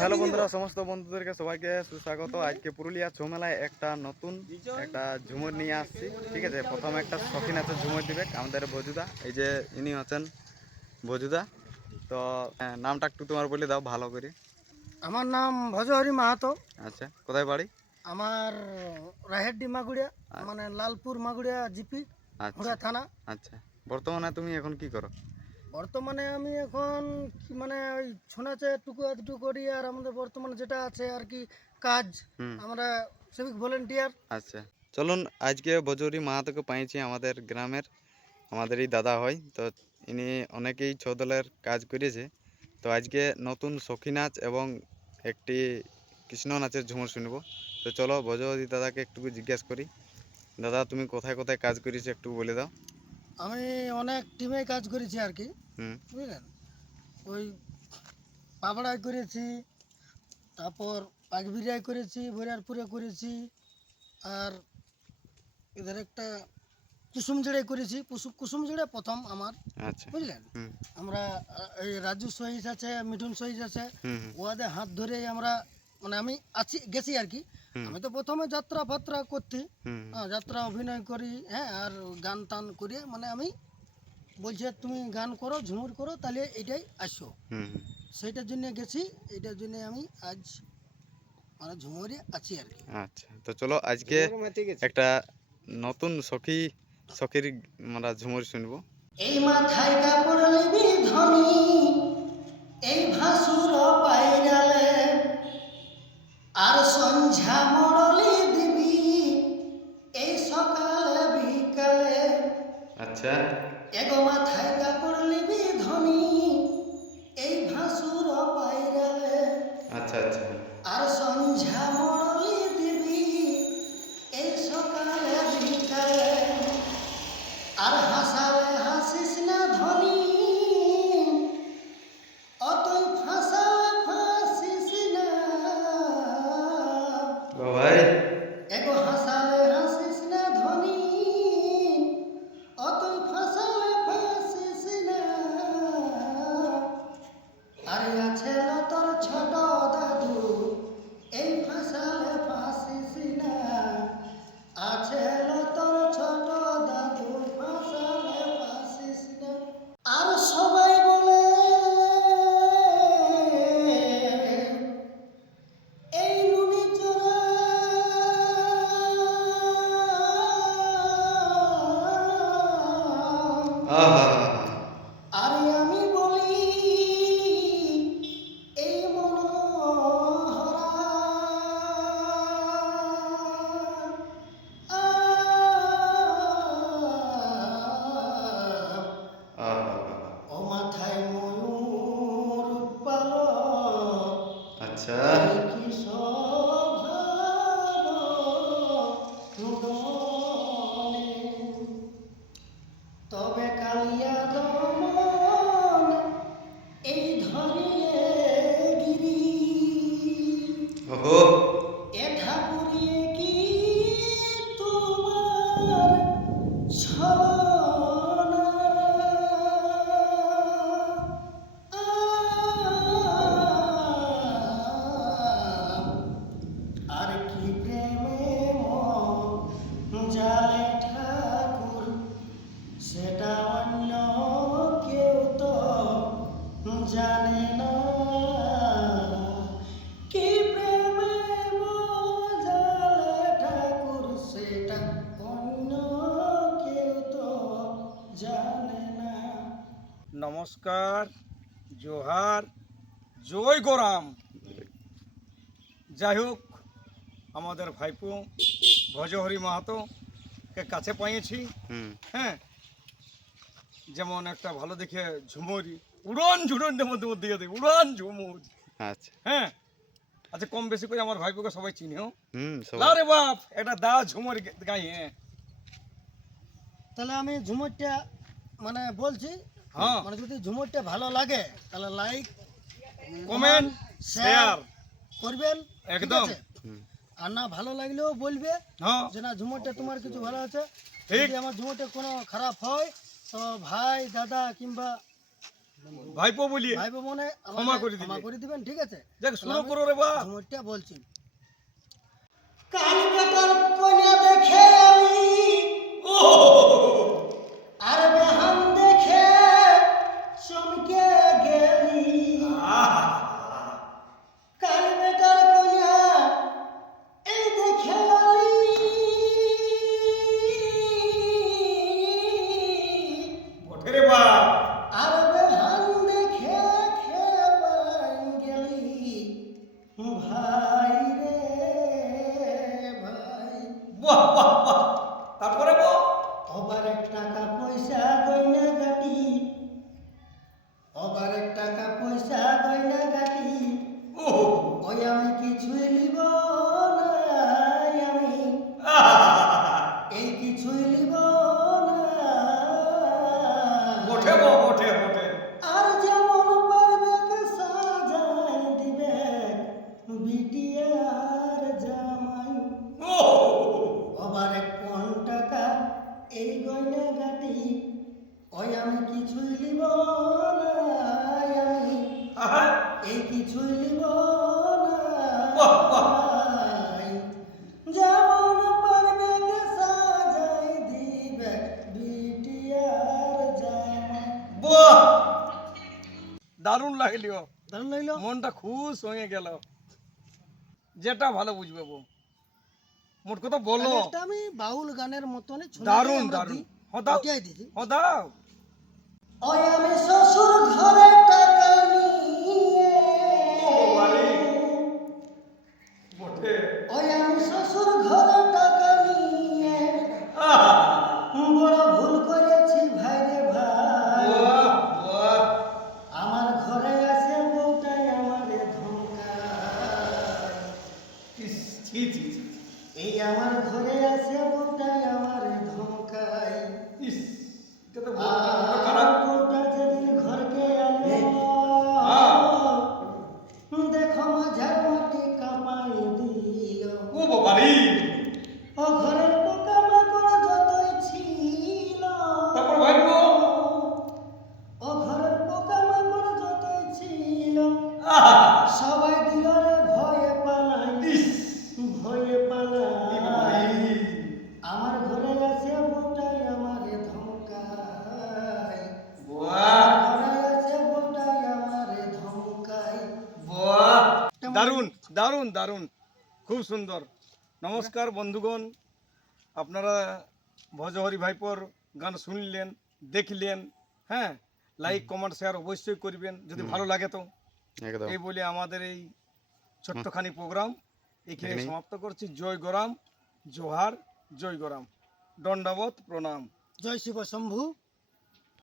Hello বন্ধুরা, সমস্ত বন্ধুদেরকে সবাইকে সুস্বাগত। আজকে পুরুলিয়া ছৌ মেলায় একটা নতুন একটা ঝুমুর নিয়ে আসছি। ঠিক আছে, প্রথমে একটা শৌখিন আছে ঝুমুর দিবে আমাদের ভজুদা। এই যে ইনি হচ্ছেন ভজুদা। তো নামটা একটু তোমার বলে দাও ভালো করে। আমার নাম ভজহরি মাহাতো। আচ্ছা, কোথায় বাড়ি? আমার রাহেরডি মাগুড়িয়া, মানে লালপুর মাগুড়িয়া জিপি, আচ্ছা হুড়া থানা। আচ্ছা, বর্তমানে তুমি এখন কি করো? বর্তমানে আমি এখন মানে ওই ছৌ নাচে টুকু আধটু করি, আর আমাদের বর্তমানে যেটা আছে আর কি কাজ, আমরা সিভিক ভলেন্টিয়ার। আচ্ছা, চলুন আজকে ভজহরি মাহাতোকে পেয়েছি আমাদের গ্রামের, আমাদেরই দাদা হয়। তো ইনি অনেকেই ছৌ দলের কাজ করেছে। তো আজকে নতুন সখী নাচ এবং একটি কৃষ্ণ নাচের ঝুমুর শুনবো। তো চলো ভজহরি দাদাকে একটু জিজ্ঞেস করি, দাদা তুমি কোথায় কোথায় কাজ করেছো একটু বলে দাও। আমি অনেক টিমে কাজ করেছি আর কি, বুঝলেন। ওই পাবড়ায় করেছি, তারপর পাকবিরিয়ায় করেছি, বরিয়ারপুরে করেছি, আর এদের একটা কুসুমজড়ে করেছি। কুসুমজড়ে প্রথম আমার, আচ্ছা, বুঝলেন। আমরা এই রাজু সহিস আছে, মিঠুন সহিস আছে, ওদের হাত ধরে আমরা মানে আমি গেছি আর কি। আমি তো প্রথমে যাত্রা ফাত্রা করছি, যাত্রা অভিনয় করি, হ্যাঁ, আর গান টান করি। মানে আমি বলছি তুমি গান করো, ঝুমুর করো, তাহলে এটাই আসো, সেইটার জন্য গেছি। এইটার জন্য আমি আজ মানে ঝুমুরে আছি আর কি। আচ্ছা, তো চলো আজকে একটা নতুন সখীর আমরা ঝুমুর শুনবো। এই মাথায় কাপড় লিবি ধনী, এই ভাসুর পাইরালে, আর সন্ধ্যা মরলি দিবি এই সকালে বিকালে। আচ্ছা এগো মাথায় কাপড় লিবি ধনী, এই ভাসুর পাইরালে, আচ্ছা আচ্ছা আর সন্ধ্যা মরলি দিবি এই সকালে বিকালে। আর হাসালে হাসিস না ধনী, অতই ফাঁসালে ফাঁসিস না। ও ভাই, এগো হাসালে হাসিস না ধনী, অতই ফাঁসালে ফাঁসিস না। আরে আছে তোর ছোট দাদু, এই ফাঁসালে ফাঁসিস না। আছে তোর ছোট দাদু, ফাঁসালে ফাঁসিস না। আর সবাই বলে এই নুনি চোরা, আহা, আরে আমি বলি এই মনোহরা। আহা, ও মাথায় ময়ূর পালক, আচ্ছা কি শোভা গগনে। তবে কালিয়া দমন এই ধরিয়ে গিরি, ওহো, এ ঠাকুরিয়ে কি তোমার ছলনা। আর কি প্রেমে মন জালে ঠাকুর, সেটা অন্য কেউ তো জানে না। কি প্রেমে মন জালে ঠাকুর, সেটা অন্য কেউ তো জানে না। নমস্কার, জোহার, জয় গোরাম। যাই হোক, আমাদের ভাইপো ভজহরি মাহাতোকে কাছে পেয়েছি। হ্যাঁ, যেমন একটা ভালো দেখে ঝুমুরি, উড়ন ঝুড়নের মধ্যে দিয়ে দেয়, উড়ন ঝুমুর। আচ্ছা হ্যাঁ, আচ্ছা, কম বেশি করে আমার ভাইপোকে সবাই চিনিও। সবাই লারে বাপ, এটা দা ঝুমুর গাই। হ্যাঁ, তাহলে আমি ঝুমুরটা মানে বলছি। হ্যাঁ, মানে যদি ঝুমুরটা ভালো লাগে তাহলে লাইক, কমেন্ট, শেয়ার করবেন একদম। আর না ভালো লাগলেও বলবে যে না ঝুমুরটা তোমার কিছু ভালো আছে। যদি আমার ঝুমুরটা কোনো খারাপ হয় তো ভাই দাদা কিংবা ভাইপো বলিয়ে ভাই মনে ক্ষমা করে দিবে। ক্ষমা করে দিবেন, ঠিক আছে? দেখ শুরু করো রে বাপ। ঝুমুরটা বলছি। কাল বেটার কন্যা দেখে আমি আর বেহান দেখে চমকে গেলি। কাল বেটার কন্যা এই দেখে আলি ওঠে রে বাপ। আর বেহান দেখে খেপাই গেলি। ভাই রে ভাই, বাহ বাহ বাহ। তারপরে বল। অবার এক টাকা পয়সা গয়না গাটি, অবার এক টাকা পয়সা গয়না গাটি, ও ওই আমি কিছুই লিব না, আমি এই কিছুই লিব না। ওঠে বাপ, ওঠে ওঠে। আর যেমন পারবে কে সাজাই দিবে বিটিয়ার জামাই। ও আবার 1 টাকা এই গয়না গাটি, ওই আমি কিছুই লিব না, আমি আহা, এই কিছুই লিব বাহ, বাহ। না। যেমন পারবে কে সাজাই দিবে বিটিয়ার জামাই। বাহ, দারুণ লাগলো। দারুণ লাগলো? মনটা খুশ হয়ে গেল। যেটা ভালো বুঝবে বউ, মোট কথা বলো। কানেরটা আমি বাউল গানের মতনই দারুণ দারুণ। হ্যাঁ দাও, দিছি। হ্যাঁ দাও। ওই আমি শ্বশুর ঘরে টাকা নিয়ে, ও বাবারে, ওঠে। ওই আমি শ্বশুর ঘরে টাকা নিয়ে আহা, বড় ভুল করেছি ভাই রে ভাই। বাহ, বাহ। আমার ঘরে আসে বউটাই আমারে ধমকায়। ইস, ছি, ছি, ছি। এই আমার ঘরে আসে বউটাই আমারে ধমকায়। ইস, এটা তো বড় খারাপ। বউটা যেদিন ঘরকে আলো, দেখো মাঝার মাটি কামাই দিল। ও বাবারে। ও ঘরের পোকা মাকড় যতই ছিল, তারপর ভাইপো। ও ঘরের পোকা মাকড় যতই ছিল, আহা, সবাই দিল রে ভয়ে পালাই, ইস, ভয়ে এ পালাই। বাবারে। আমার ঘরে আসে বউটাই আমারে ধমকায়। বাহ, ঘরে আসে বউটাই আমারে ধমকায়। বাহ। দারুণ দারুণ দারুণ, খুব সুন্দর। নমস্কার বন্ধুগণ, আপনারা ভজহরি ভাইপোর গান শুনলেন, দেখলেন। হ্যাঁ, লাইক কমেন্ট শেয়ার অবশ্যই করবেন যদি ভালো লাগে তো। একদম এই বলে আমাদের এই ছোট্টখানি প্রোগ্রাম এখানে এখানেই। সমাপ্ত করছি। জয় গরাম, জোহার, জয় গরাম, দণ্ডবত প্রণাম। জয় শিব শম্ভু।